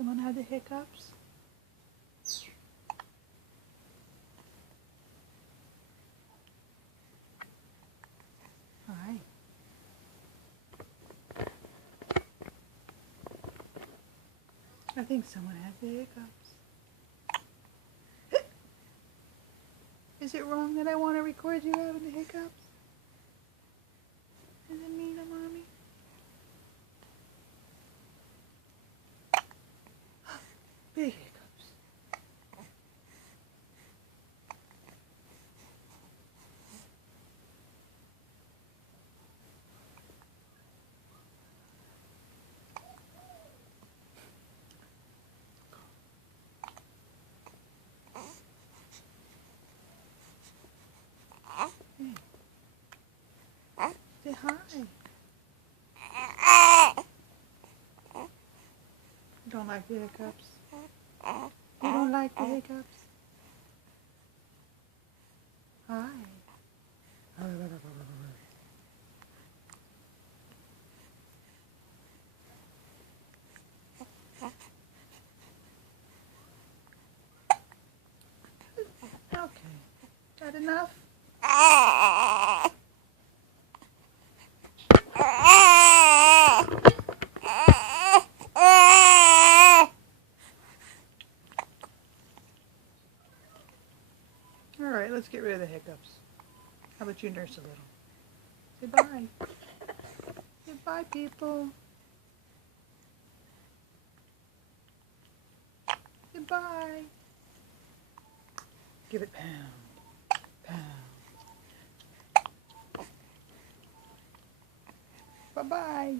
Someone had the hiccups? Hi. I think someone has the hiccups. Is it wrong that I want to record you having the hiccups? Is it mean, Mommy? Big hiccups. Hey. Say hi. You don't like the hiccups? You don't like the hiccups? Hi. Okay. That enough? Alright, let's get rid of the hiccups. How about you nurse a little? Say bye. Say bye, people. Say bye. Give it pound. Pound. Bye-bye.